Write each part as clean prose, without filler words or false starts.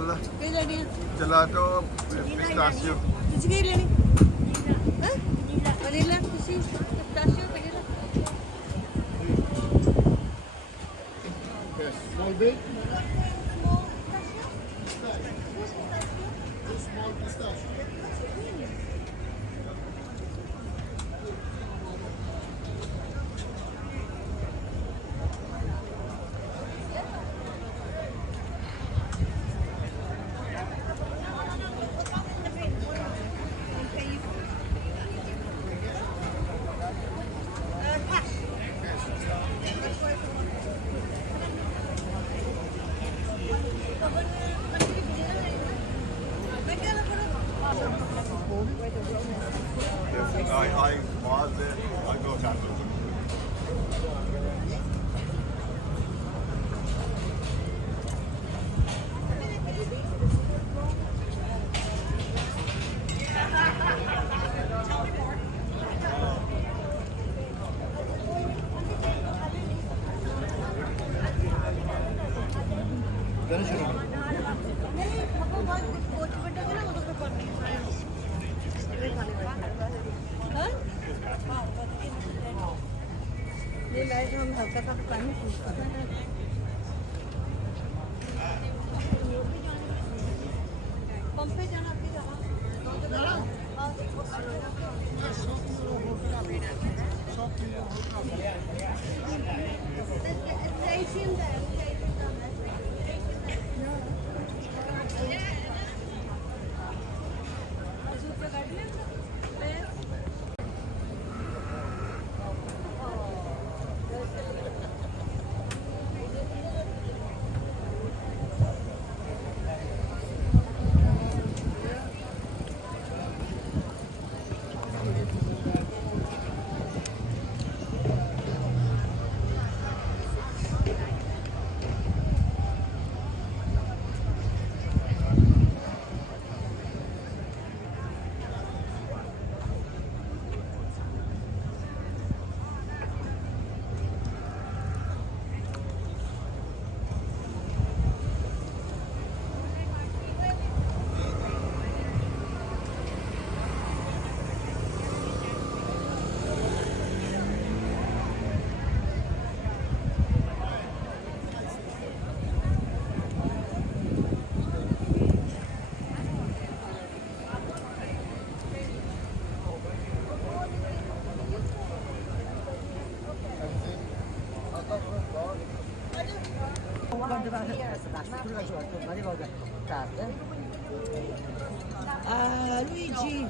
ला ਕੀ ਲੈਣੀ ਆ gelato pistachio ਤੁਸੀਂ ਕੀ ਲੈਣੀ ਹੈ ਵਨੀਲਾ ਤੁਸੀਂ pistachio vanilla small bit I was there. I go to ये लाइट हम हल्का सा पानी पंपे जाना आपकी Luigi.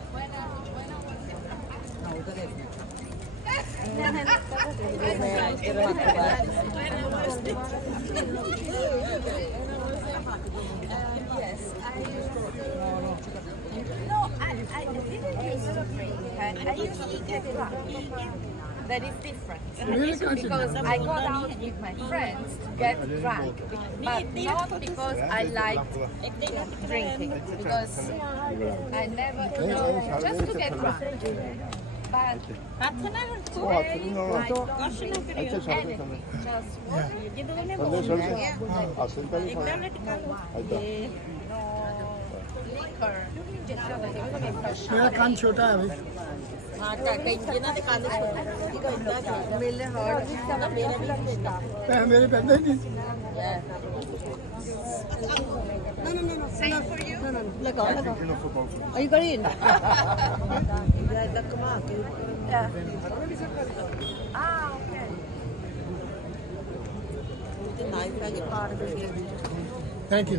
That is different because I go out with my friends to get drunk, but not because I like drinking, because I never, just to get drunk. But anything, just liquor. मेरा कान छोटा है भाई हाँ कहीं ना दुकान मेरे hot मेरे भी मेरे पहनते ही नहीं Same for you? No. लगाओ. Are you going in? Yeah. Ah, okay. Thank you.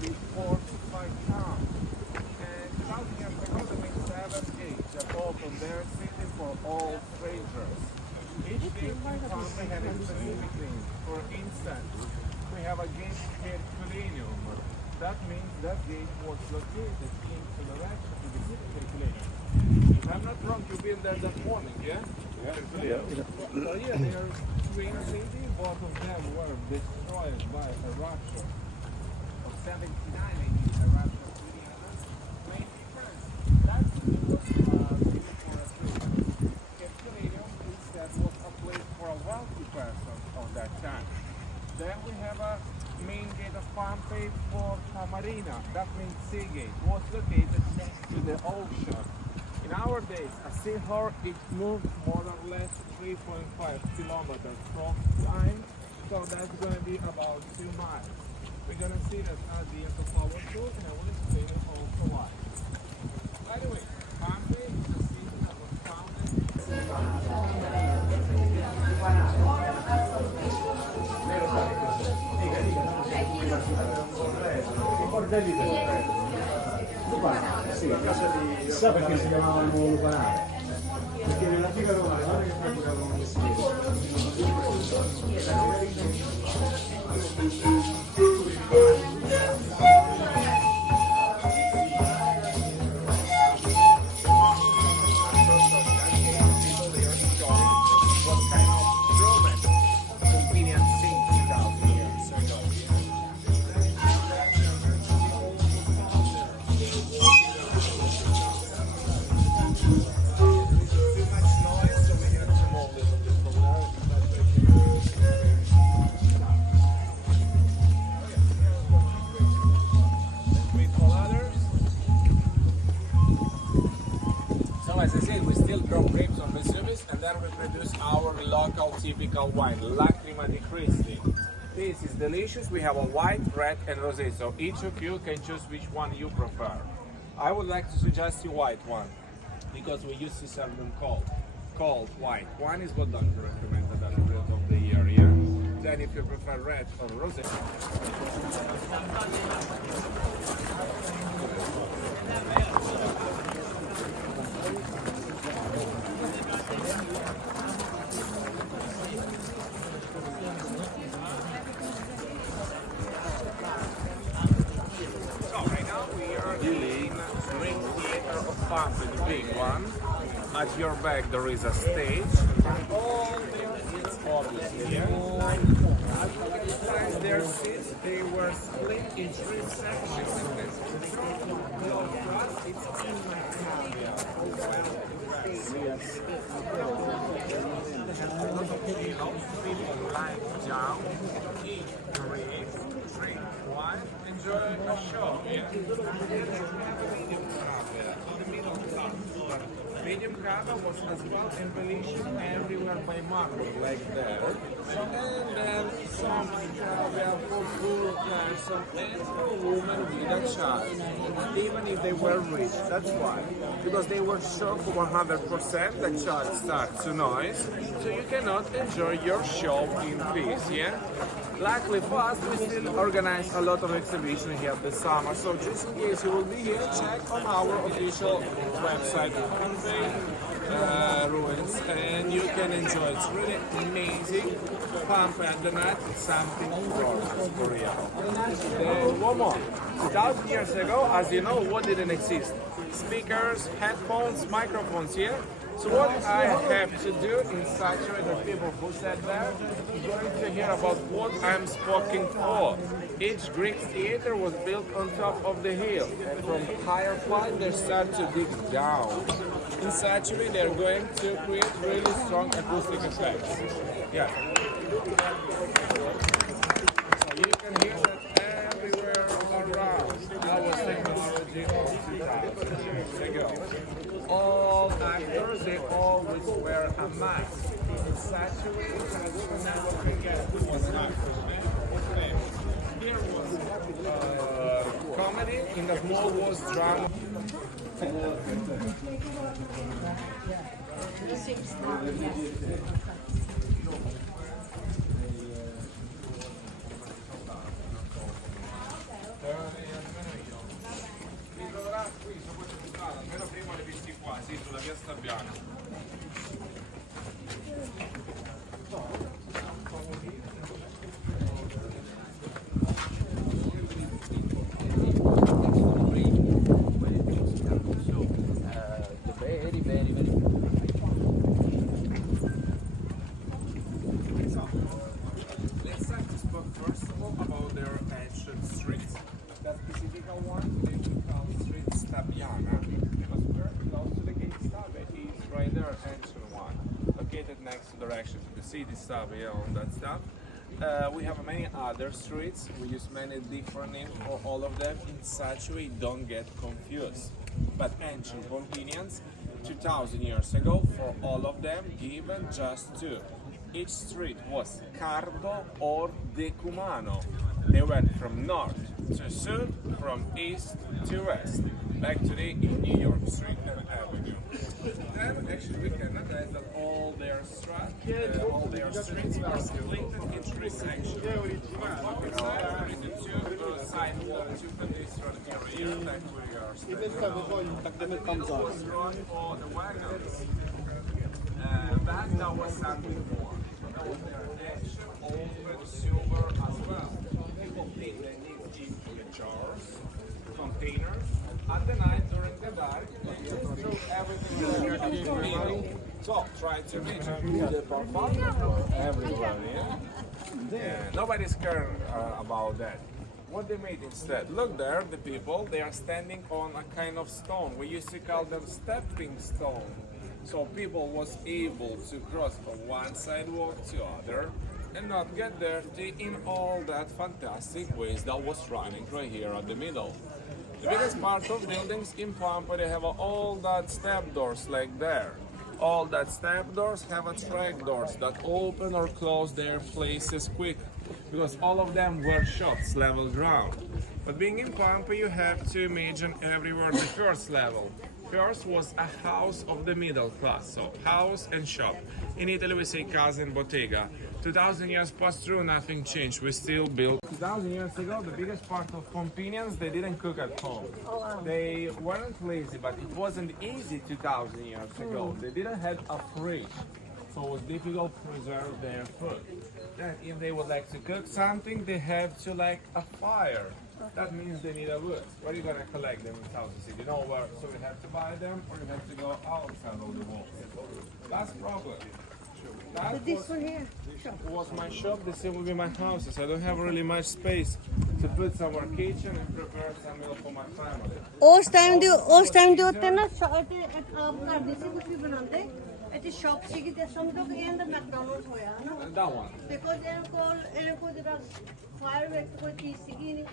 be fortified town. And 1,000 years ago, there were 7 gates that opened their city for all strangers. Each gate in Pompeii had a specific name. For instance, we have a gate Herculaneum. That means that gate was located in the direction to the city Herculaneum. If I'm not wrong, you built that morning, yeah? Yeah. So yeah, they are twin cities. Both of them were destroyed by eruption of 79 AD. Eruption of Juliana. Main difference. That's was for a tree. Herculaneum instead was a place for a wealthy person of that time. Then we have a main gate of Pompeii, Porta Marina. That means sea gate. Was located next to the ocean. In our days, a seahorse, it moved more or less 3.5 kilometers from line, so that's going to be about 2 miles. We're going to see that at the end of our tour, and I will explain it also why. By the way, Pompeii is a city that was founded. Sì, a casa di... Sa perché si chiamavano lupanare? Perché nell'antica Roma le donne che praticavano questi As I said, we still grow grapes on Vesuvius, and then we produce our local typical wine, Lacrima di Cristi. This is delicious. We have a white, red, and rosé, so each of you can choose which one you prefer. I would like to suggest the white one, because we used to serve them cold white. Wine is what doctor recommended at the end of the year, yeah? Then if you prefer red or rosé. Pompeii, the big one. At your back there is a stage. All there is obviously here. And their seats, they were split in 3 sections. Below us, it's people lying down, eat, drink wine, enjoy a show. Medium cava was as well embellished everywhere by marble, like that. And then some for person and for woman with a child, even if they were rich. That's why. Because they were sure for 100% the child starts to noise, so you cannot enjoy your show in peace, yeah? Luckily for us, we still organize a lot of exhibitions here this summer, so just in case you will be here, check on our official website, Pompeii Ruins, and you can enjoy it. It's really amazing. Pompeii at the night, it's something gorgeous for real. One more. 2,000 years ago, as you know, what didn't exist? Speakers, headphones, microphones here. So what I have to do is saturate the people who sat there, going to hear about what I'm speaking for. Each Greek theater was built on top of the hill, and from higher point they start to dig down. In such a way they're going to create really strong acoustic effects. Yeah. So you can hear that everywhere around. Our technology of 2000 years ago. All actors, they always wear a mask. In such a way that you never forget who was actor. Here was comedy, in the small was drama. one is called Street Stabiana because we're close to the gate Stabia. It's right there, ancient one, located next to the direction to the city Stabia, all that stuff. We have many other streets. We use many different names for all of them in such a way don't get confused. But ancient Pompeians, 2000 years ago, for all of them, given just two. Each street was Cardo or Decumano. They went from north to south, from east to west, like today in New York Street and Avenue. Then actually we can notice that all their streets are split in three sections. There is the two sidewalks to pedestrian area that we are standing on. It was run for the wagons. Back that was something more. That was their action, old silver as well. People think they need deep jars, containers. At the night during the day, they just throw everything in the middle. So try to reach the performance everywhere, yeah? Nobody's care about that. What they made instead, look there, the people, they are standing on a kind of stone. We used to call them stepping stone. So people was able to cross from one sidewalk to other and not get dirty in all that fantastic ways that was running right here at the middle. The biggest part of buildings in Pompeii, they have all that step doors like there. All that step doors have a track doors that open or close their places quick because all of them were shops level ground. But being in Pompeii, you have to imagine everywhere the first level. First was a house of the middle class, so house and shop. In Italy we say casa and bottega. 2000 years passed through, nothing changed. We still build. 2000 years ago, the biggest part of Pompeians, they didn't cook at home. They weren't lazy, but it wasn't easy 2000 years ago. They didn't have a fridge, so it was difficult to preserve their food. Then if they would like to cook something, they have to light a fire. That means they need a wood. Where are you gonna collect them in South City? You know where? So you have to buy them, or you have to go outside of the walls. That's problem. This one here was my shop. This will be my house. I don't have really much space to put some more kitchen and prepare some meal for my family. उस time दे उत्ते ना आप घर दे से कुछ भी बनाते इतनी शॉप सी की ते समझो कि ये अंदर मैकडॉनल्ड्स होया है ना That one. बिकॉज़ इनको जरा फायर वेट कोई चीज सी की नहीं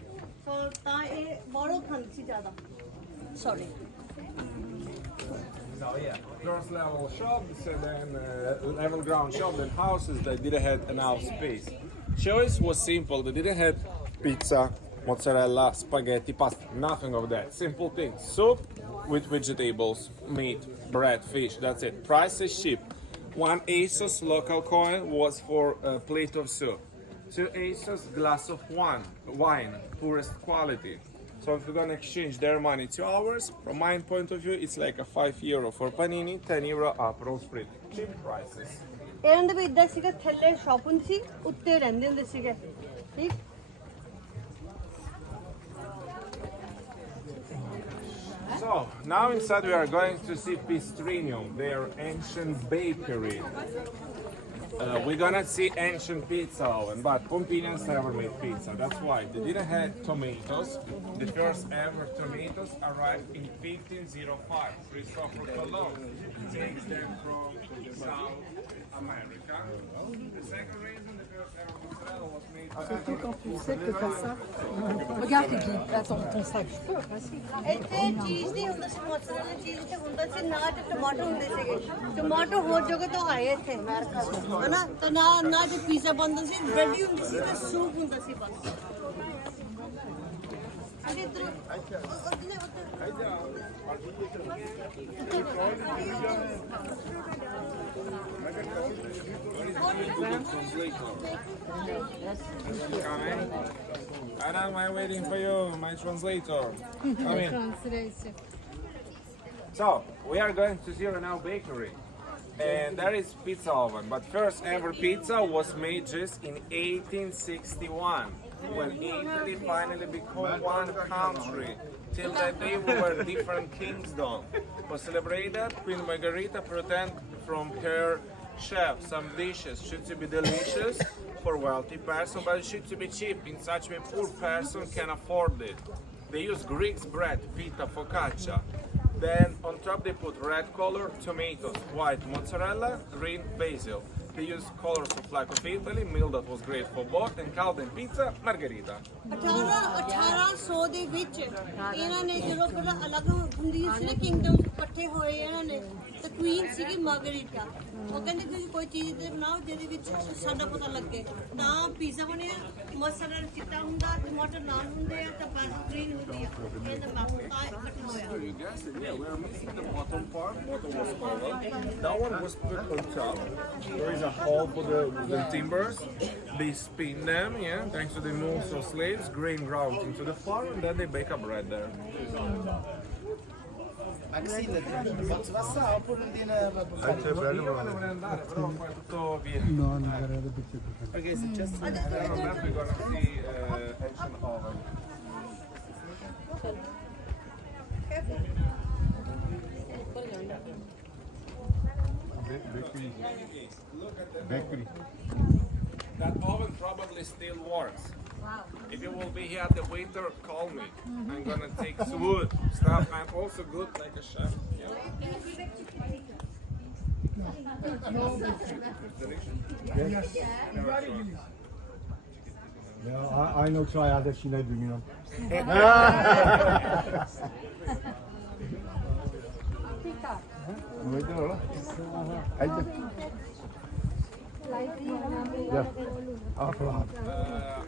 तो ता ये बड़ो खंड सी ज्यादा sorry So yeah, first level shops and then level ground shop, then houses that didn't have enough space. Choice was simple. They didn't have pizza, mozzarella, spaghetti, pasta, nothing of that. Simple thing. Soup with vegetables, meat, bread, fish. That's it. Price is cheap. 1 ASOS local coin was for a plate of soup. 2 ASOS glass of wine, poorest quality. So if you're gonna exchange their money to ours, from my point of view, it's like a €5 for panini, €10 Aperol Spritz. Cheap prices. ਇਹਨਾਂ ਦੇ ਵੀ ਇਦਾਂ ਸੀਗਾ ਥੱਲੇ shop ਹੁੰਦੀ ਸੀ ਉੱਤੇ ਰਹਿੰਦੇ ਹੁੰਦੇ ਸੀਗੇ ਠੀਕ So now inside we are going to see Pistrinium, their ancient bakery. We're gonna see ancient pizza oven, but Pompeians never made pizza. That's why they didn't have tomatoes. The first ever tomatoes arrived in 1505. Christopher Colon takes them from South America. The second reason the first ever mozzarella was made Surtout quand tu sais que t'as ça. Regarde, Guy, attends, ton sac. Je peux, vas-y. ਇੱਥੇ ਚੀਜ਼ ਨਹੀਂ ਹੁੰਦਾ ਸੀ mozzarella ਚੀਜ਼ ਤੇ ਹੁੰਦਾ ਸੀ ਨਾ ਤੇ ਟਮਾਟਰ ਹੁੰਦੇ ਸੀਗੇ ਟਮਾਟਰ ਹੋਰ ਜਗ੍ਹਾ ਤੋਂ ਆਏ ਇੱਥੇ ਅਮਰੀਕਾ ਤੋਂ ਹਨਾ ਤਾਂ ਨਾ ਤੇ ਪੀਜ਼ਾ ਬਣਦਾ ਸੀ ਬ੍ਰੈਡ ਹੁੰਦੀ ਸੀ ਤੇ ਸੂਪ ਹੁੰਦਾ ਸੀ ਬਸ ਅਰੇ ਇਧਰ And am I waiting for you, my translator? Come in. So, we are going to see now bakery. And there is pizza oven. But first ever pizza was made just in 1861. When Italy finally became one country. Till that day we were different kingdoms. To celebrate that, Queen Margherita pretended from her chef some dishes should to be delicious for wealthy person, but it should to be cheap in such way poor person can afford it. They use Greek bread, pita, focaccia. Then on top they put red color, tomatoes, white mozzarella, green basil. They use colors of flag of Italy, meal that was great for both, and called them pizza margherita. 1800 ਦੇ ਵਿੱਚ ਇਹਨਾਂ ਨੇ ਜਦੋਂ ਪਹਿਲਾਂ ਅਲੱਗ ਹੁੰਦੀ ਸੀ ਨਾ Kingdom ਇਕੱਠੇ ਹੋਏ ਇਹਨਾਂ ਨੇ ਤੇ ਕੁਈਨ ਸੀਗੀ ਮਾਰਗਰੀਟਾ ਉਹ ਕਹਿੰਦੇ ਤੁਸੀਂ ਕੋਈ ਚੀਜ਼ ਦੇ ਬਣਾਓ ਜਿਹਦੇ ਵਿੱਚ ਸਾਡਾ ਪਤਾ ਲੱਗੇ ਤਾਂ ਪੀਜ਼ਾ ਬਣਿਆ ਮਸਾਲਾ ਚਿੱਟਾ ਹੁੰਦਾ ਟਮਾਟਰ ਲਾਲ ਹੁੰਦੇ ਆ ਤਾਂ ਬਾਸ ਗ੍ਰੀਨ ਹੁੰਦੀ ਆ ਇਹਦਾ ਮਾਸਟਰ ਇਕੱਠਾ ਹੋਇਆ So you guessed it, yeah, we are missing the bottom part. Bottom was oval. That one was put on top. There is a hole for the timbers. They spin them, yeah, thanks to the moves of slaves, grain ground into the flour, and then they bake a bread there. Anche se bello. Dovrei andare, però poi tutto via. No, non guardate più. Perché è successo? We're gonna see ancient oven. Bakery. That oven probably still works. Wow. If you will be here at the winter, call me. I'm gonna take some wood stuff. I'm also good like a chef. Yeah. Yes. Yeah, I know try other China doing Yeah.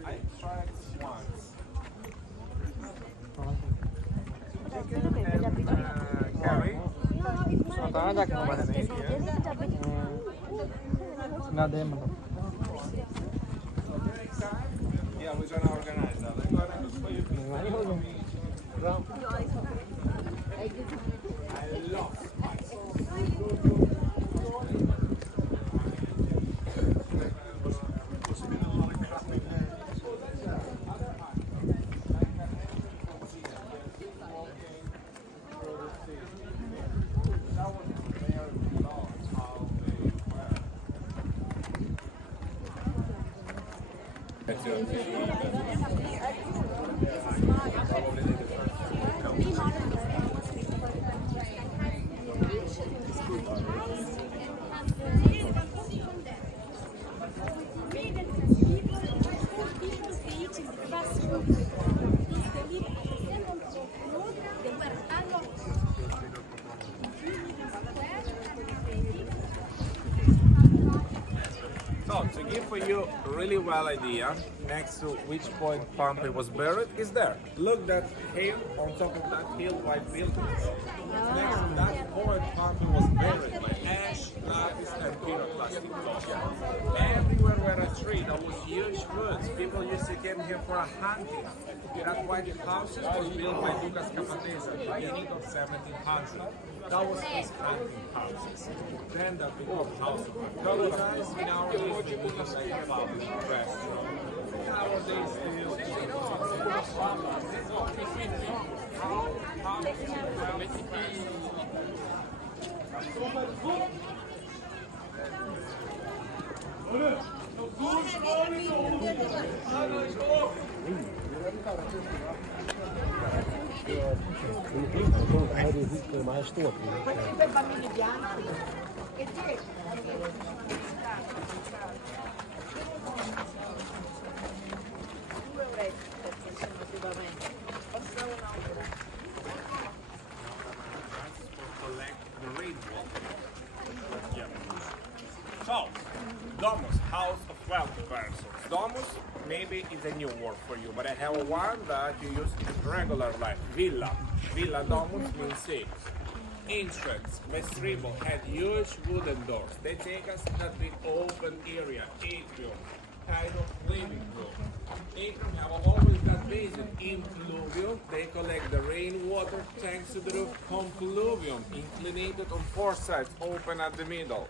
I tried once. Gary? Yeah, we're gonna organize that. I'm gonna do for you. I love spice. So, to give for you a really well idea, next to which point Pompeii was buried is there. Look that hill, on top of that hill, white buildings. Next to that point Pompeii was buried by ash, lapis, and pyroclastic rock. Everywhere were a tree, that was huge woods. People used to come here for a hunting. That white houses was built by Lucas Capateza at the beginning of 1700. That was his hunting houses. Then that became house of colonized. Nowadays they look like a public restaurant. Nowadays So, Domus, house of wealthy persons. Domus, maybe it's a new word for you, but I have one that you use in regular life. Villa. Villa Domus means six. Entrance, vestibule had huge wooden doors. They take us to that big open area, atrium, kind of living room. Atrium have always that basin. In pluvium, they collect the rainwater thanks to the roof. Confluvium, inclinated on four sides, open at the middle.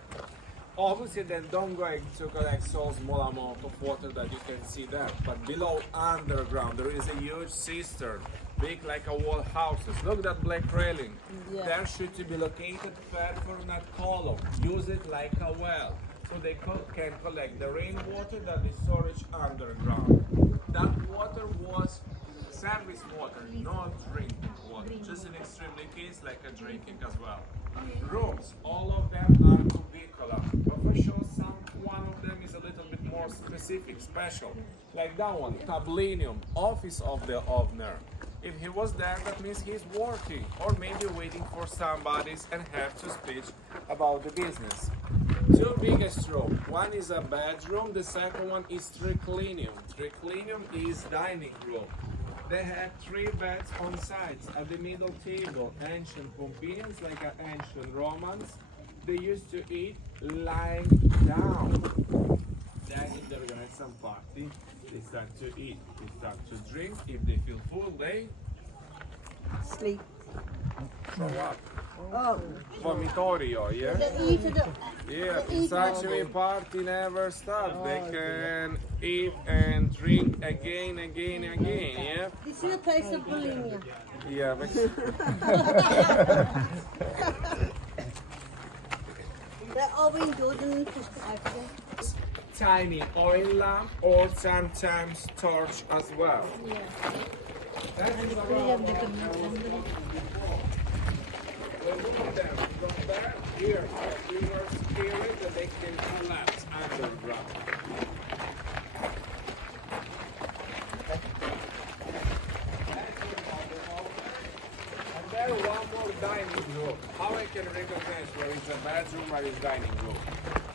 Obviously, they don't going to collect so small amount of water that you can see there. But below, underground, there is a huge cistern, big like a wall houses. Look at that black railing. Yeah. There should be located fed from that column. Use it like a well. So they can collect the rainwater that is storage underground. That water was service water, not drinking water, just in extremely case like a drinking as well. Rooms, all of them are cubicular, but for sure one of them is a little bit more specific, special. Like that one, tablinium, office of the owner. If he was there, that means he's working or maybe waiting for somebody and have to speak about the business. Two biggest rooms. One is a bedroom, the second one is triclinium. Triclinium is dining room. They had 3 beds on sides. At the middle table, ancient Pompeians, like ancient Romans, they used to eat lying down. Then if they organize some party, they start to eat, they start to drink. If they feel full, they Sleep. show up. Oh. Vomitorio, yeah? They eat the. Yeah, it's actually party never stop. They can eat and drink again, yeah? This is a place of bulimia. Yeah, but They're all being indulgent in physical. tiny oil lamp or sometimes torch as well. That is around remove them from there. Here, we were scared that they can collapse underground. And there one more dining room. How I can recognize where is a bedroom, where is dining room?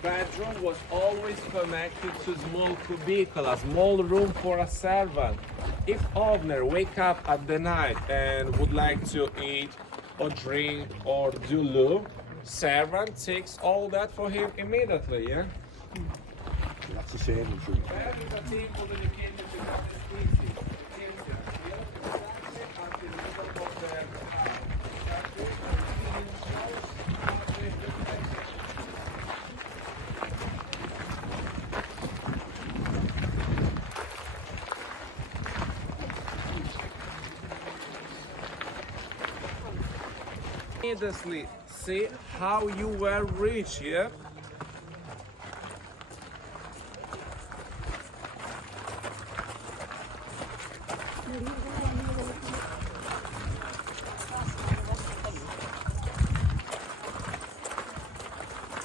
Bedroom was always connected to small cubicle, a small room for a servant. If owner wake up at the night and would like to eat or drink or do loo, servant takes all that for him immediately, yeah? That's the same as you. There is a table dedicated to the species. Immediately see how you were rich, yeah?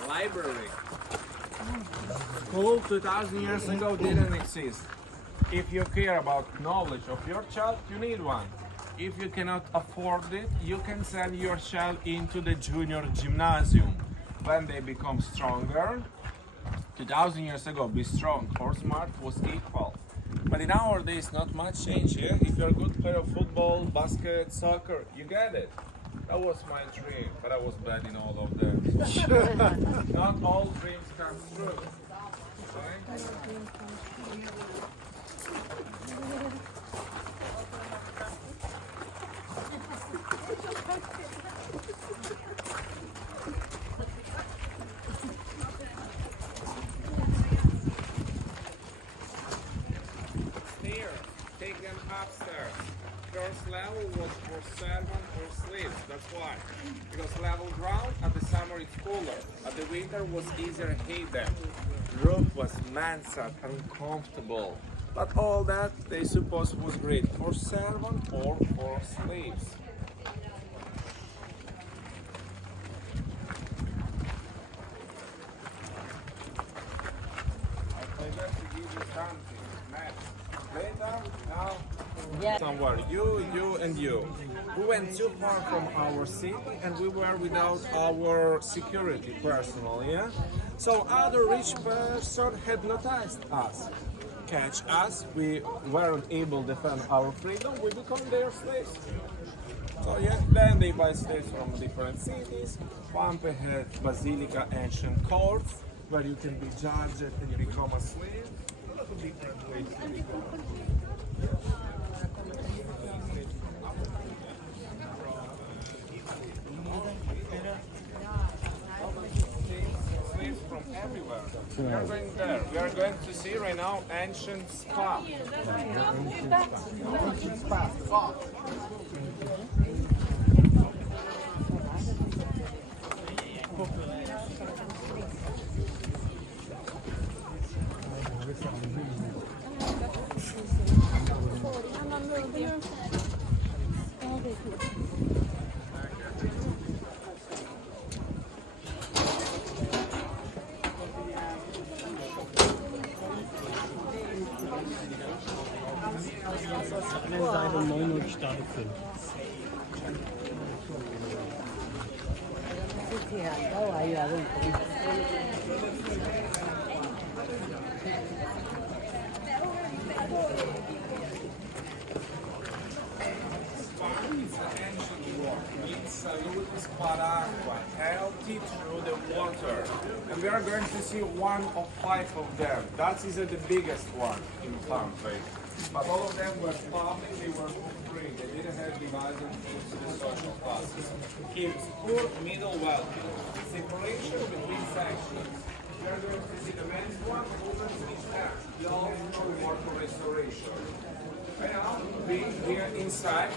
Library. School 2000 years ago didn't exist. If you care about knowledge of your child, you need one. If you cannot afford it, you can send your child into the junior gymnasium. When they become stronger, 2000 years ago, be strong or smart was equal. But in our days, not much change here. If you're a good player of football, basket, soccer, you get it. That was my dream, but I was bad in all of them. Not all dreams come true. Right? Take them upstairs. First level was for servant or slaves, that's why. Because level ground at the summer it's cooler, at the winter was easier to heat them. Roof was mansard and comfortable. But all that they suppose was great for servant or for slaves. I forgot to give you something. Later, now, somewhere, you and you. We went too far from our city and we were without our security personnel, yeah? So other rich person had noticed us. Catch us, we weren't able to defend our freedom, we become their slaves. So yeah, then they buy slaves from different cities. Pompeii had basilica ancient courts where you can be judged and you become a slave. A lot of different ways to become. Slaves from everywhere. We are going there. We are going to see right now ancient spa. I'm Salutis paraqua, healthy through the water. And we are going to see one of 5 of them. That is the biggest one in Pompeii. But all of them were public, they were for free. They didn't have divided into the social classes. Keeps poor, middle, wealthy. Separation between sections. We are going to see the men's one, women's each half. We all know water restoration. Now, be here inside,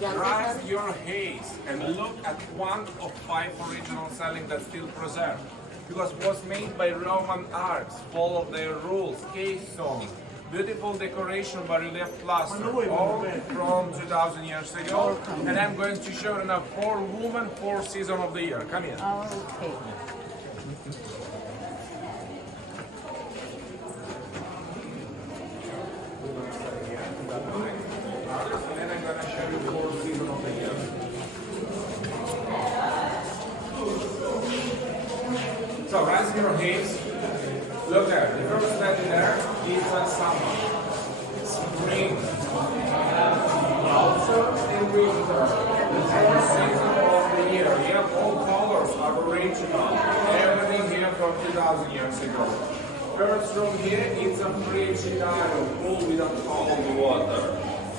rise your haze and look at one of 5 original selling that's still preserved. Because it was made by Roman arts, follow their rules, case stone, beautiful decoration by relief plaster, all from 2,000 years ago. And I'm going to show you now 4 women, 4 seasons of the year. Come here. Okay. And I'm going to show you 4 seasons of the year. So, rise your haze. Look there. The first that there is summer, spring, autumn, and winter. The 4 seasons of the year. You have all colors are original. Everything here from 2,000 years ago. First room here is a frigidarium, pool without cold water.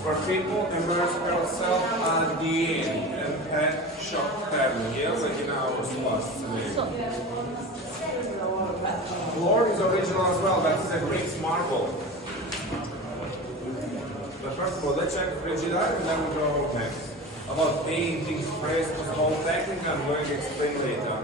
For people immerse yourself at the end and pet shop them, yes, like in our spots today. Floor is original as well, that is a Greek marble. But first of all, let's check frigidarium and then we go next. About paintings, frescoes, whole technique, I'm going to explain later.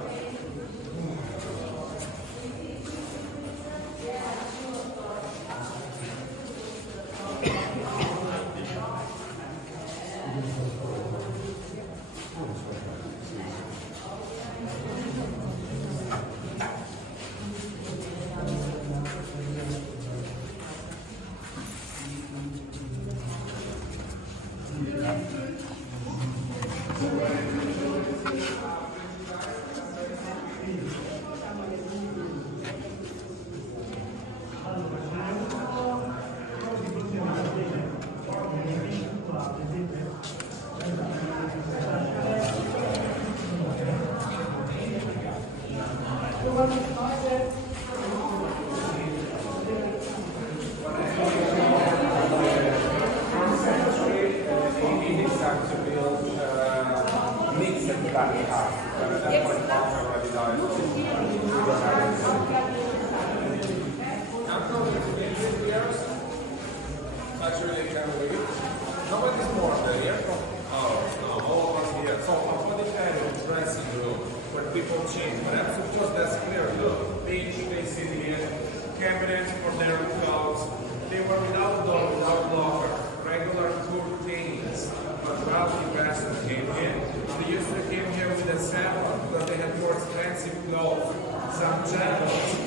Nobody's more there, yeah? Oh, no, all of us here. So, for the dressing room, where people change. But that's, of course, that's clear. Look, beach, they sit here, cabinets for their clothes. They were without door, without locker, regular curtains. But wealthy person came in. They used to came here with a salon because they had more expensive clothes. Some jackets,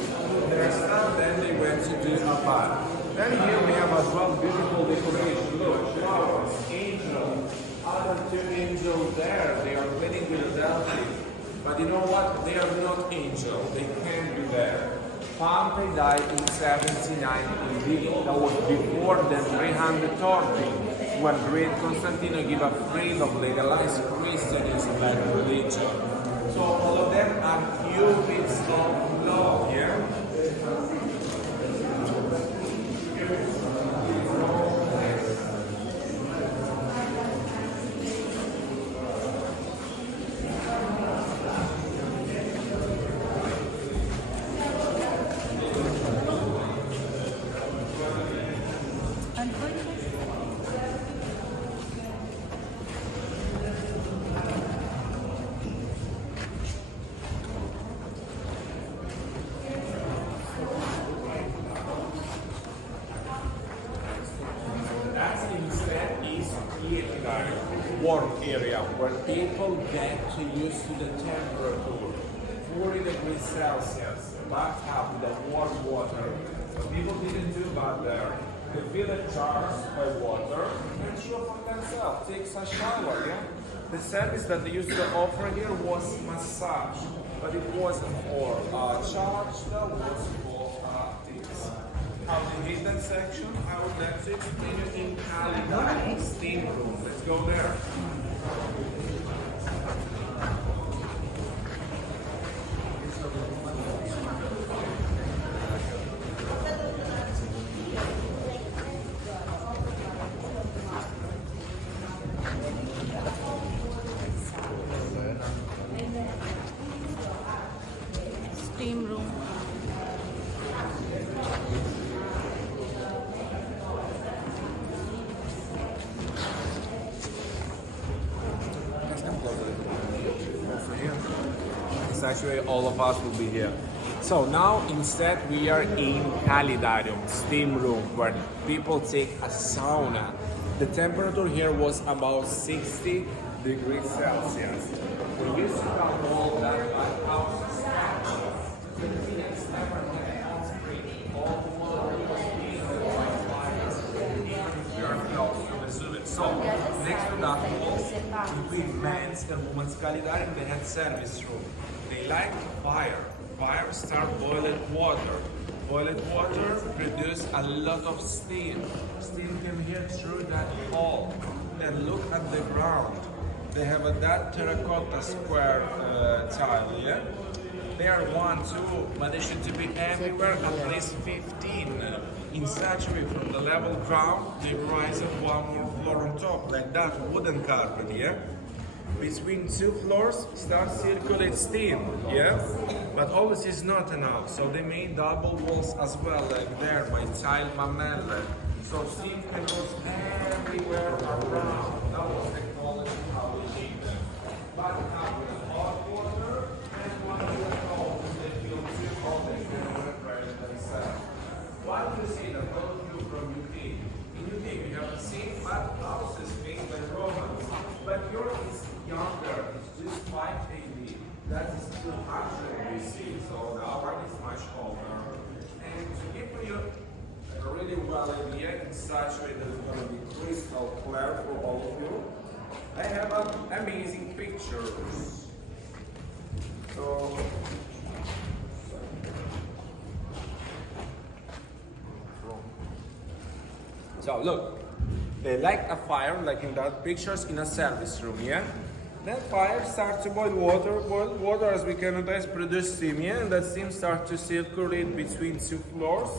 their stuff, then they went to do a bath. Then here we have as well beautiful decoration. Look, flowers, angels, other 2 angels there. They are cleaning with Delphi. But you know what? They are not angels. They can't be there. Pompey died in 79 AD. That was before the 330, when great Constantino gave a freedom, legalized Christianism like religion. So all of them are cupids of love, yeah? Warm area where people get to used to the temperature, 40 degrees Celsius, bath up with the warm water. But people didn't do that there. They fill the jars by water and throw for themselves. Takes a shower, yeah? The service that they used to offer here was massage, but it wasn't for charge, that was for tips. How they made that section, I would like to explain it in Cali steam room. Let's go there. Steam room. It's actually all of us will be here. So now instead we are in Calidarium, steam room, where people take a sauna. The temperature here was about 60 degrees Celsius. We used to have all that lighthouse. So, next to that wall, between men's and women's Calidarium, they had service room. They like fire. Fire start boiling water. Boiled water produce a lot of steam. Steam came here through that hole. Then look at the ground. They have that terracotta square tile, yeah? They are 1, 2, but they should be everywhere at least 15. In such a way, from the level ground, they rise up one more floor on top, like that wooden carpet, yeah? Between 2 floors, start circulate steam, yeah? But always is not enough, so they made double walls as well, like there, by tile mamelle. So steam can go everywhere around. That was technology how we did them. But now with hot water and one with cold, they feel too cold, they can refresh themselves. What do you see that goes through from UK? In UK we have the same flat houses made by Romans, but yours is younger, it's just 5 AD. That is 200 BC, so the one is much older. And to give you a really well idea in such a way that it's going to be crystal clear for all of you, I have amazing pictures. So look, they light a fire like in that pictures in a service room, yeah? Then fire starts to boil water as we can notice produce steam, yeah? And that steam starts to circulate between 2 floors.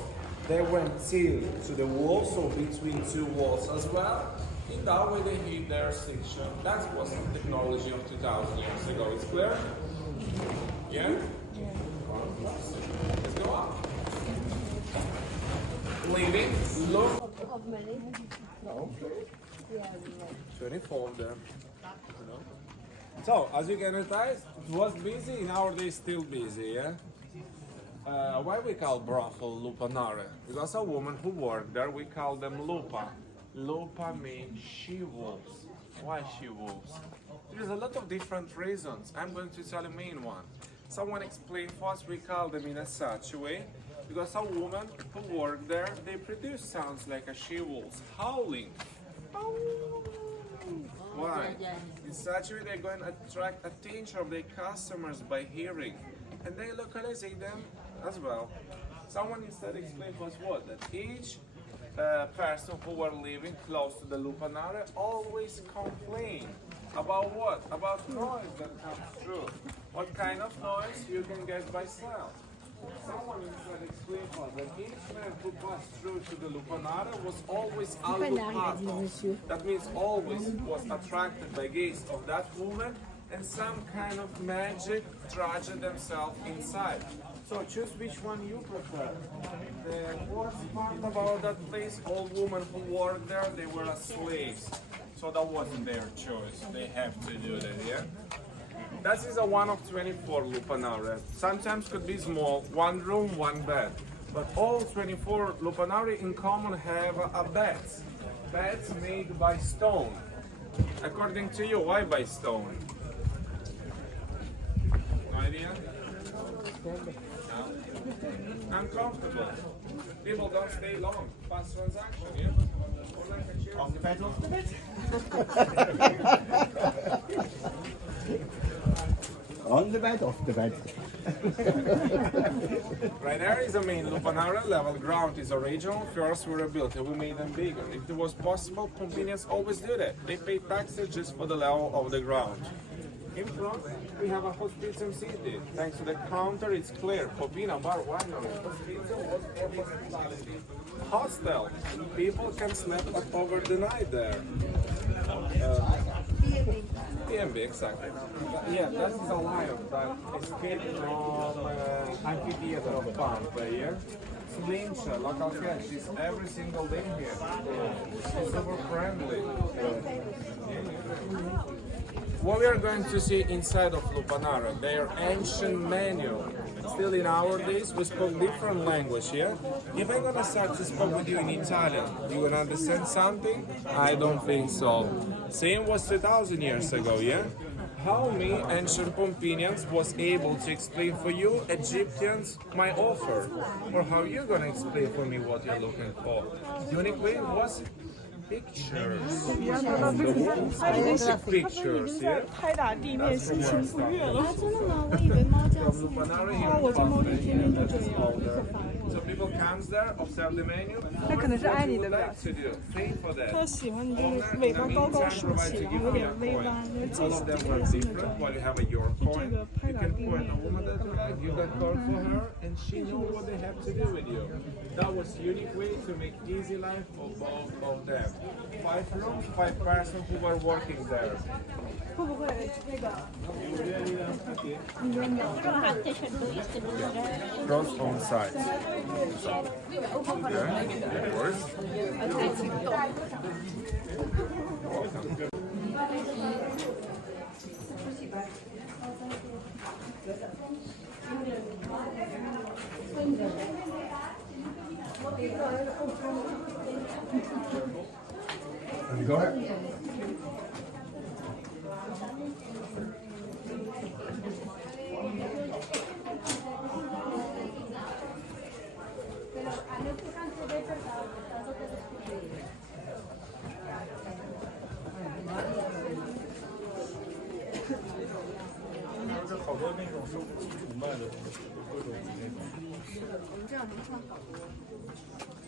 They went till to the wall, so between 2 walls as well. In that way they heat their section. That was the technology of 2000 years ago. It's clear? Yeah? Yeah. Let's go up. Leaving, look. Of many. No. 24 of them. So, as you can notice, it was busy, nowadays still busy, yeah? Why we call brothel lupanare? Because a woman who worked there, we call them lupa. Lupa means she-wolves. Why she-wolves? There's a lot of different reasons. I'm going to tell you the main one. Someone explained for us, we call them in a such a way, because a woman who worked there, they produce sounds like a she-wolf, howling. Why? In such a way they're going to attract attention of their customers by hearing. And they localize them as well. Someone instead explained to us what? That each person who were living close to the lupanare always complain about what? About noise that comes through. What kind of noise you can get by sound. Someone instead explained to us that each man who passed through to the lupanare was always allupato. That means always was attracted by gaze of that woman and some kind of magic tragedy themselves inside. So choose which one you prefer. The worst part about that place, all women who worked there, they were slaves. So that wasn't their choice. They have to do that, yeah? That is a one of 24 lupanare. Sometimes could be small, 1 room, 1 bed. But all 24 lupanare in common have a bed. Beds made by stone. According to you, why by stone? No idea? Uncomfortable. People don't stay long. Fast transaction, yeah? Or like a chair. On the bed, off the bed. On the bed, off the bed. Right there is the main Lupanara level ground is original. First we rebuilt it, we made them bigger. If it was possible, Pompeians always do that. They pay taxes just for the level of the ground. In front, we have a hospital city. Thanks to the counter, it's clear. Popina, bar, winery, hospital was for hospitality. Hostel, people can sleep over the night there. B&B, exactly. Yeah, that is a lion that escaped from amphitheater of Pompeii. Yeah? Slincha, local cat, she's every single day here. She's super friendly. What we are going to see inside of Lupanara, their ancient menu. Still in our days, we spoke different language, yeah? If I'm gonna start to speak with you in Italian, you will understand something? I don't think so. Same was 2000 years ago, yeah? How me, ancient Pompeians, was able to explain for you, Egyptians, my offer? Or how you gonna explain for me what you're looking for? Unique way was pictures. On the walls, basic pictures, yeah? That's from where I started. From Lupanara here in Pompeii, that is all there. So people comes there, observe the menu. What would you like to do? Pay for that. 他喜欢就是尾巴高高竖起，然后有点微弯，因为这 All 是 of them 这 were 个是那 different. 种 While you have a your coin, you can point a woman that you like, you got card for her, and she know what they have to do with you. That was unique way to make easy life for both of them. 5 rooms, 5 persons who were working there. 会不会那个 Cross on sides. Okay, of course. Go ahead.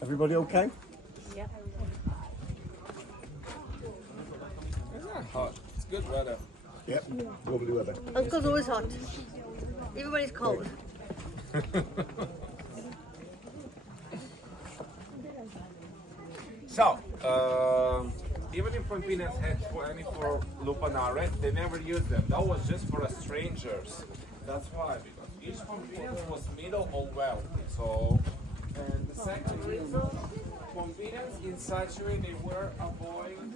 Everybody okay? It's not hot. It's good weather. Yep. Lovely weather. Uncle's always hot. Everybody's cold. So, even if Pompeians had 24 Lupanare, they never used them. That was just for strangers. That's why, because each Pompeian was middle or wealthy. So, and the second reason, Pompeians in such a way they were avoiding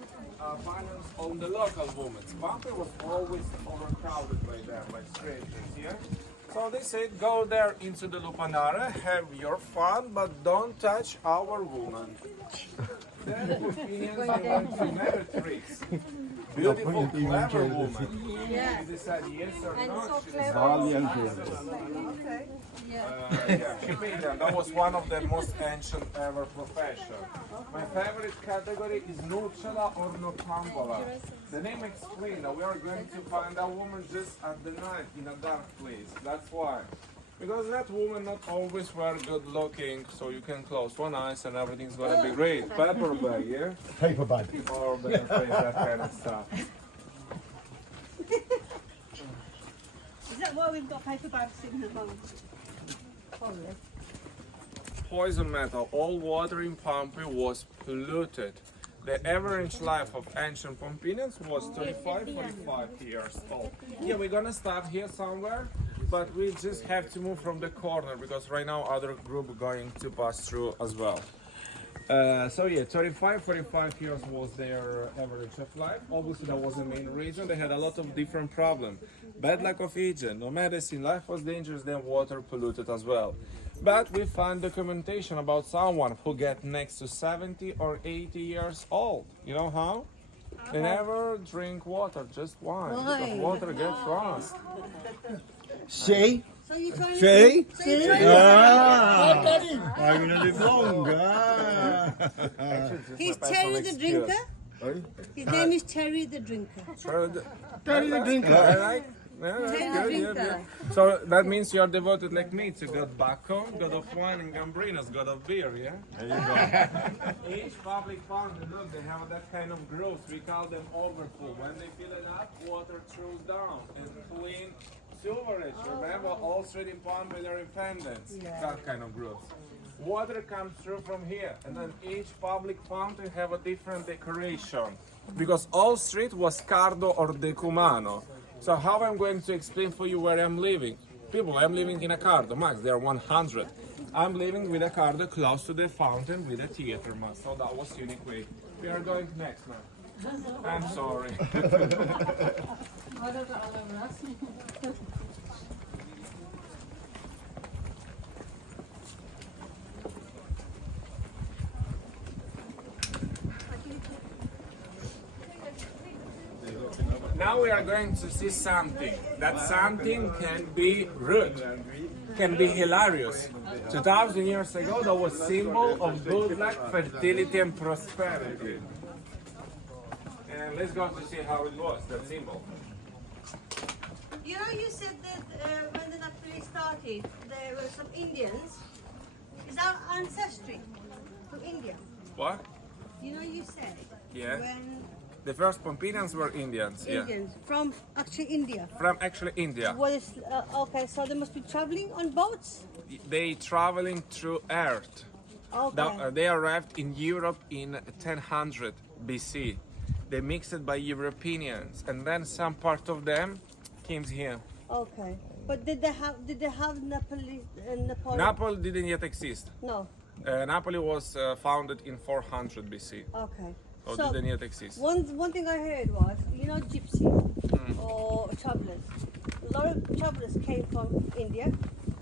violence on the local women. Pompeii was always overcrowded by them, by strangers, yeah? So they said, go there into the Lupanara, have your fun, but don't touch our woman. Then Pompeians they went to many tricks. Beautiful, clever woman. Yeah. They said yes or And no. so She clever. decided yeah, she paid them. That was one of the most ancient ever profession. My favorite category is Nucciala or Nocambola. The name explains that we are going to find a woman just at the night in a dark place. That's why. Because that woman not always were good looking, so you can close one eye and everything's gonna be great. Paper bag, yeah? Paper bag. Or better phrase, that kind of stuff. Is that why we've got paper bags in the home? Poison metal, all water in Pompeii was polluted. The average life of ancient Pompeians was 35-45 years old. Yeah, we're gonna start here somewhere, but we just have to move from the corner because right now other group going to pass through as well. So yeah, 35-45 years was their average of life. Obviously that was the main reason. They had a lot of different problems. Bad lack of hygiene, no medicine, life was dangerous, then water polluted as well. But we found documentation about someone who get next to 70 or 80 years old. You know how? They never drink water, just wine. Why? Because water gets rust. See? So you trying See? to... So you trying to... Ah, I'm gonna live longer. He's Terry the drinker. His name is Terry the drinker. Terry the drinker. Alright. Yeah, Terry that's the good. drinker. So that means you're devoted like me to God Bacco, God of wine, and Gambrinus, God of beer, yeah? There you go. Each public fountain, look, they have that kind of growth. We call them overflow. When they fill it up, water throws down and clean sewerage. Remember, all street in Pompeii, their independence. That kind of growth. Water comes through from here, and then each public fountain have a different decoration. Because all street was Cardo or Decumano. So how I'm going to explain for you where I'm living? People, I'm living in a Cardo, max, there are 100. I'm living with a Cardo close to the fountain with a theater mass. So that was unique way. We are going next now. I'm sorry. Now we are going to see something. That something can be rude, can be hilarious. 2,000 years ago, that was symbol of good luck, fertility, and prosperity. And let's go to see how it was, that symbol. You know, you said that when the Napoli started, there were some Indians. Is our ancestry to India? What? You know, you said Yeah. when The first Pompeians were Indians, yeah. Indians from actually India. From actually India. What is okay? So they must be traveling on boats. They traveling through earth. Okay. They arrived in Europe in 1000 BC. They mixed it by Europeans, and then some part of them came here. Okay. But did they have Napoli? Napoli didn't yet exist. No. Napoli was founded in 400 BC. Okay. So didn't yet exist. One thing I heard was, you know, gypsies or travelers. A lot of travelers came from India.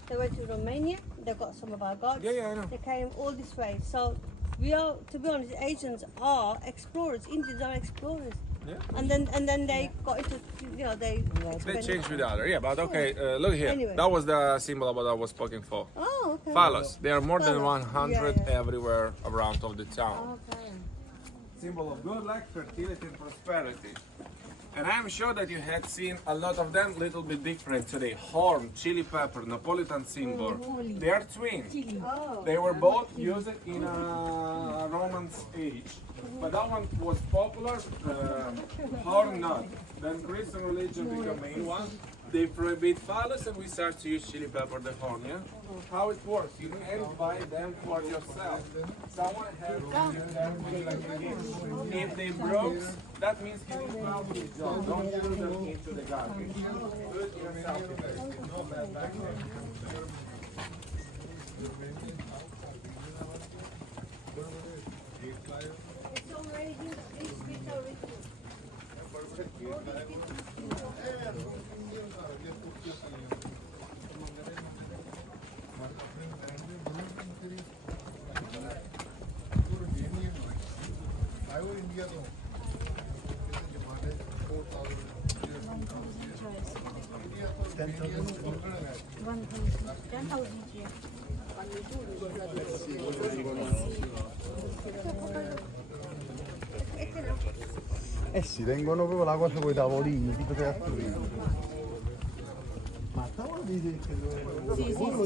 They went to Romania. They got some of our gods. Yeah, I know. They came all this way. So we are, to be honest, Asians are explorers. Indians are explorers. Yeah. And then they got into, you know, they They expanded. changed with the other, yeah, but okay, look here. Anyway. That was the symbol of what I was speaking for. Oh, okay. Phallus. There are more than Phallus. 100 Yeah. everywhere around of the town. Okay. Symbol of good luck, fertility, and prosperity. And I'm sure that you had seen a lot of them little bit different today. Horn, chili pepper, Napolitan symbol. They are twins. Oh. They were both used in a Roman age. But that one was popular, horn not. Then Christian religion became main one. They prohibit phallus and we start to use chili pepper, the horn, yeah? How it works, you can't buy them for yourself. Someone has to use them like a gift. If they broke, that means you need to do the job. Don't throw them into the garbage. Do it yourself. No bad back there. It's already these bits already. Si tengono proprio la cosa con i tavolini, tipo teatrini. Ma tavolini che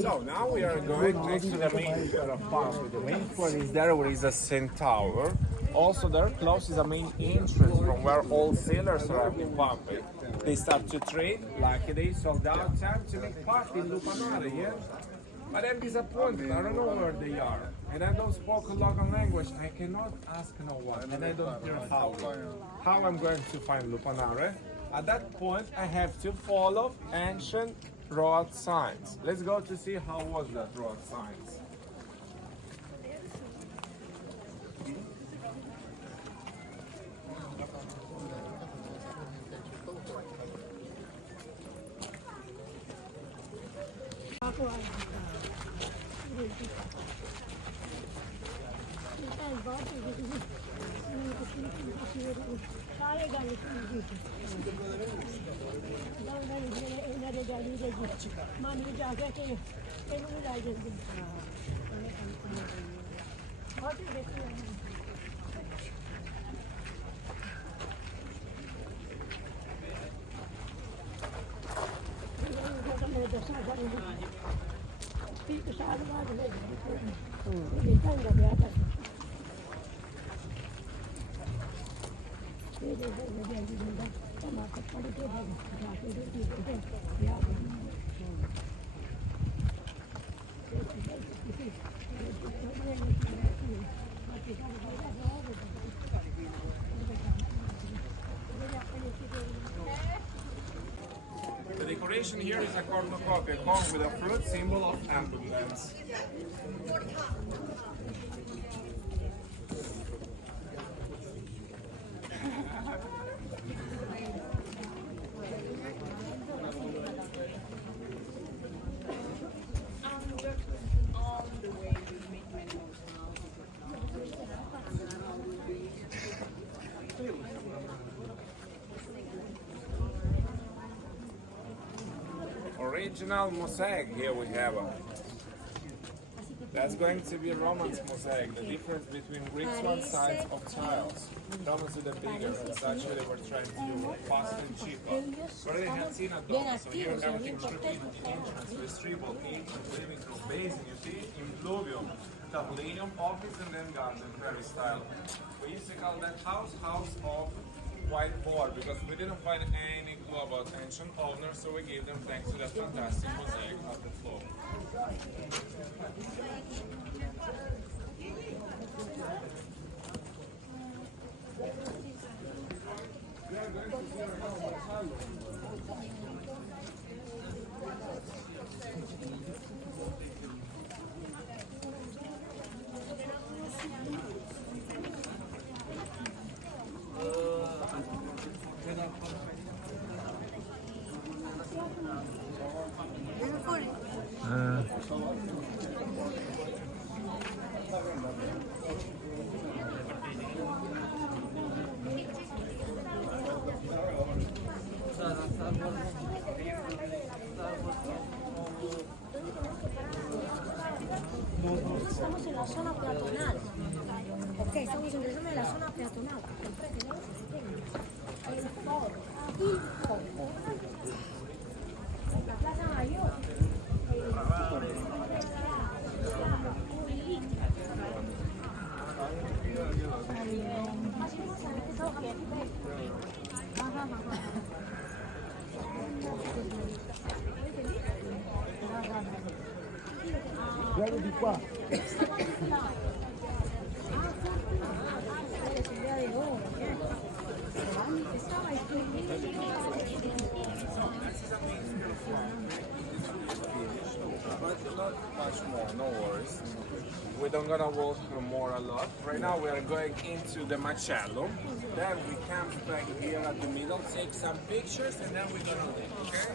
So now we are going next to the main square of Pompeii. The main square is there where is a centaur. Also there close is a main entrance from where all sailors arrive in Pompeii. They start to trade like they sold out time to make party in Lupanare, yeah? But I'm disappointed, I don't know where they are. And I don't speak a local language, I cannot ask no one, and I don't know how I'm going to find Lupanare. At that point, I have to follow ancient road signs. Let's go to see how was that road signs. The decoration here is a cornucopia, a corn with a fruit symbol of abundance. Original mosaic here we have. That's going to be Romance mosaic, the difference between Greeks one size of tiles. Romans with the bigger, it's actually we're trying to do fast and cheaper. We already had seen a dome, so here everything should be the entrance, vestibule, ancient living room, basin, you see, impluvium, tablinum, office and then garden, very style. We used to call that house of whiteboard because we didn't find any clue about ancient owners, so we gave them thanks to that fantastic mosaic of the floor. Estamos en la zona peatonal. Ok, estamos ingresando en la zona peatonal. La Plaza Mayor. Guarda di qua. But not much more, no worries. We don't gonna walk more a lot. Right now we are going into the Macellum. Then we come back here at the middle, take some pictures, and then we're gonna leave, okay?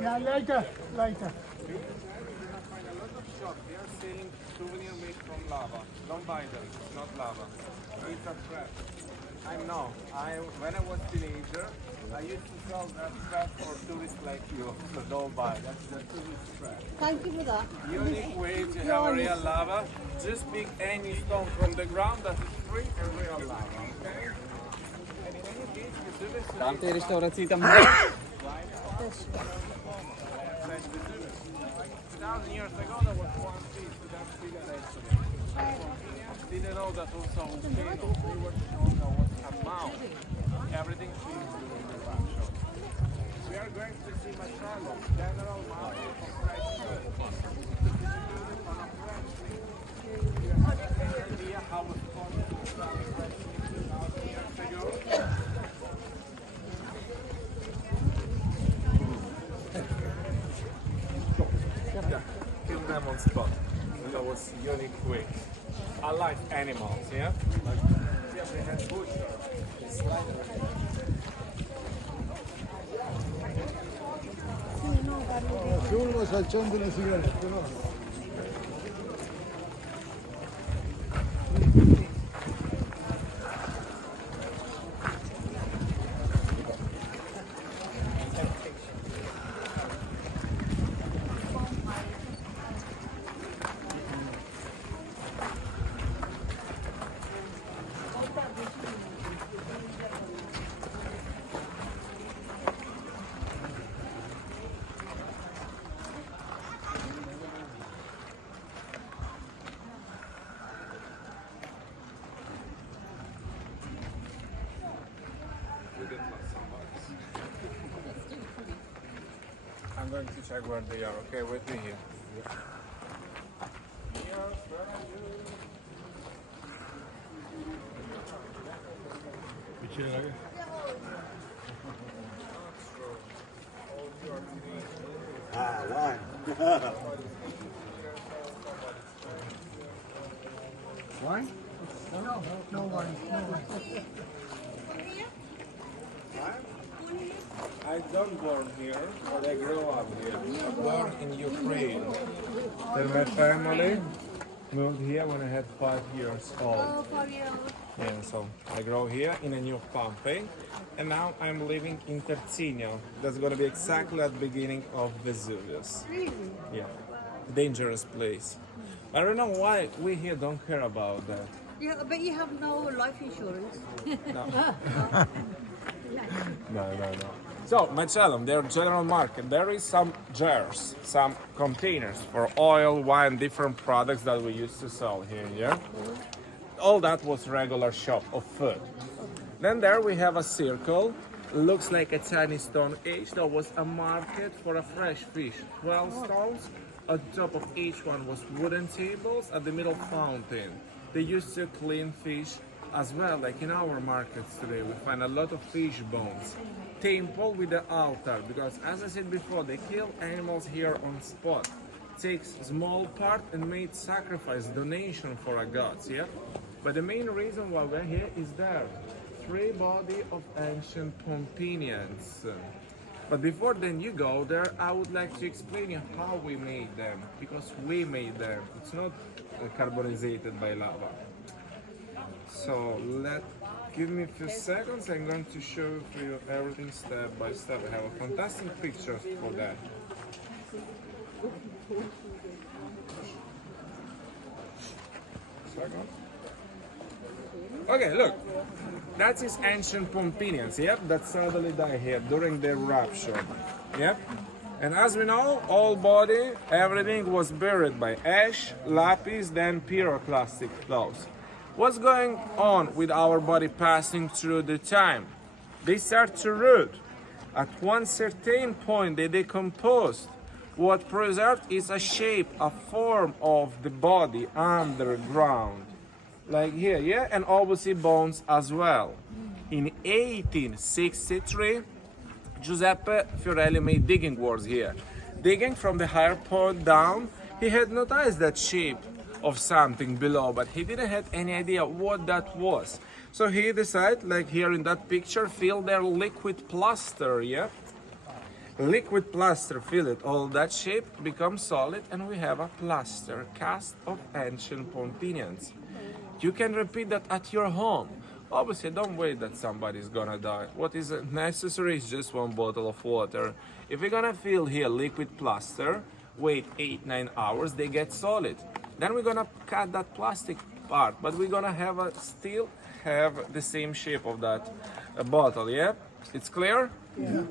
Yeah, later, later. They are selling souvenir made from lava. Don't buy them, it's not lava. It's a crap. I know. When I was a teenager, I used to sell that stuff for tourists like you. So don't buy. That's the tourist crap. Thank you for that. Unique way to have a real lava. Just pick any stone from the ground that is free and real lava. Okay? And in any case, the service is Tante restauratie tam. 2,000 years ago, there was one piece to that figure actually. Didn't know that also they were shown there was a mount. Everything changed during the workshop. We are going to see Macellum, general mount of Christ. time on spot. And that was unique quick. I like animals, yeah? Like, yeah, they had butcher. It's like Se uno va salciando le sigarette, no? I'm going to check where they are. Okay, wait me here. Ah, wine. Wine? No worries, no worries. I don't born here, but I grew up here. Born in Ukraine. Then my family moved here when I had 5 years old. Yeah, so I grew here in a new Pompeii, and now I'm living in Terzinio. That's gonna be exactly at the beginning of Vesuvius. Yeah, dangerous place. I don't know why we here don't care about that. Yeah, but you have no life insurance. No. No. So, Macellum, their general market, there is some jars, some containers for oil, wine, different products that we used to sell here, yeah? All that was regular shop of food. Then there we have a circle, looks like a tiny stone age, that was a market for a fresh fish. 12 stones, on top of each one was wooden tables, at the middle fountain. They used to clean fish as well, like in our markets today, we find a lot of fish bones. Temple with the altar, because as I said before, they kill animals here on spot. Takes small part and made sacrifice, donation for a gods, yeah? But the main reason why we're here is there. 3 body of ancient Pompeians. But before then you go there, I would like to explain you how we made them, because we made them. It's not carbonizated by lava. So give me a few seconds. I'm going to show you everything step by step. I have a fantastic pictures for that. Second. Okay, look. That is ancient Pompeians, yep, that suddenly died here during the eruption. Yep. And as we know, all body, everything was buried by ash, lapis, then pyroclastic flows. What's going on with our body passing through the time? They start to rot. At one certain point, they decompose. What preserved is a shape, a form of the body underground. Like here, yeah, and obviously bones as well. In 1863, Giuseppe Fiorelli made digging works here. Digging from the higher point down, he had noticed that shape of something below, but he didn't have any idea what that was. So he decided, like here in that picture, fill their liquid plaster, yeah? Liquid plaster, fill it, all that shape becomes solid, and we have a plaster cast of ancient Pompeians. You can repeat that at your home. Obviously, don't wait that somebody's gonna die. What is necessary is just 1 bottle of water. If we're gonna fill here liquid plaster, wait 8-9 hours, they get solid. Then we're gonna cut that plastic part, but we're gonna still have the same shape of that bottle, yeah? It's clear? Yeah.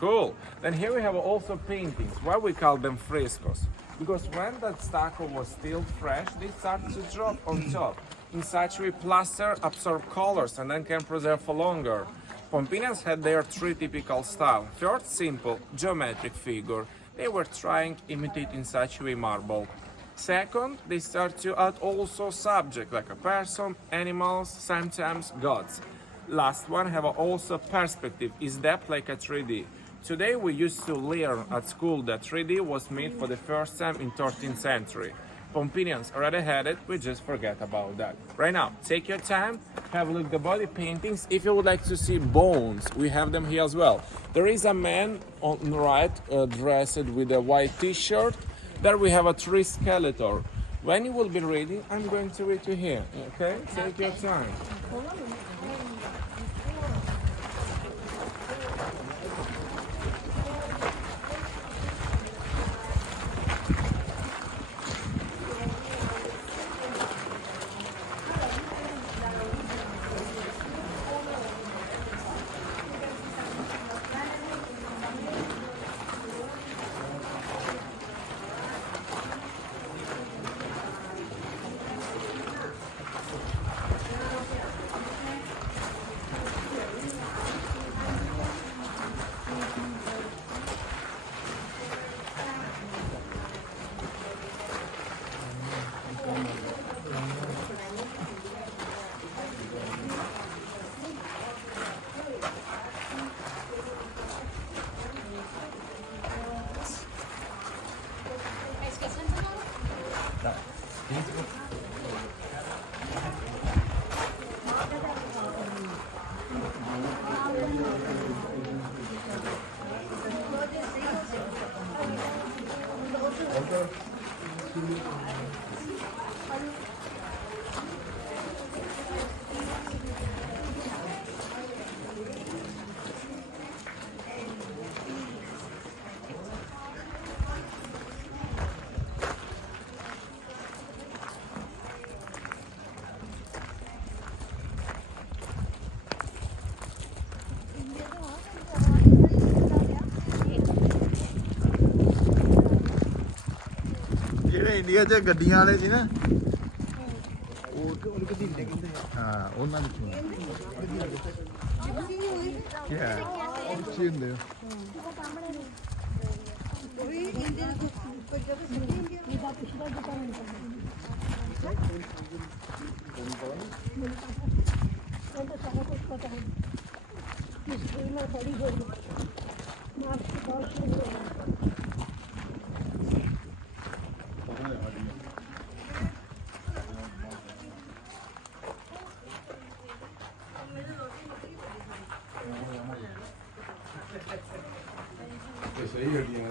Cool. Then here we have also paintings. Why we call them frescoes? Because when that stucco was still fresh, they start to drop on top. In such way, plaster absorb colors and then can preserve for longer. Pompeians had their 3 typical styles. First, simple, geometric figure. They were trying to imitate in such a way marble. Second, they start to add also subject like a person, animals, sometimes gods. Last one have also perspective, is depth like a 3D. Today we used to learn at school that 3D was made for the first time in 13th century. Pompeians already had it, we just forget about that. Right now, take your time, have a look at the body paintings. If you would like to see bones, we have them here as well. There is a man on the right dressed with a white t-shirt. There we have a tree skeleton. When you will be ready, I'm going to read you here, okay? Take your time. ਜਿਹੜੇ India 'ਚ ਗੱਡੀਆਂ ਵਾਲੇ ਸੀ ਨਾ ਉਹ ਕਿੱਥੇ ਕਹਿੰਦੇ ਹਾਂ ਉਹਨਾਂ ਵਿੱਚੋਂ ਕੀ ਹੈ ਉਹ ਸੀ ਹੁੰਦੇ ਵੀ ਇੰਡੀਆ ਤੋਂ ਪੰਜਾਬ ਤੋਂ ਇੰਡੀਆ ਦਾ ਪਿਛਲਾ ਦੁਕਾਨ ਉਹਦਾ ਸਾਰਾ ਕੁਝ ਪਤਾ ਹੈ ਇਸ ਨੂੰ ਥੋੜੀ ਹੋਈ ਮਾਰਚ ਬਹੁਤ ਸਹੀ ਗੱਡੀਆਂ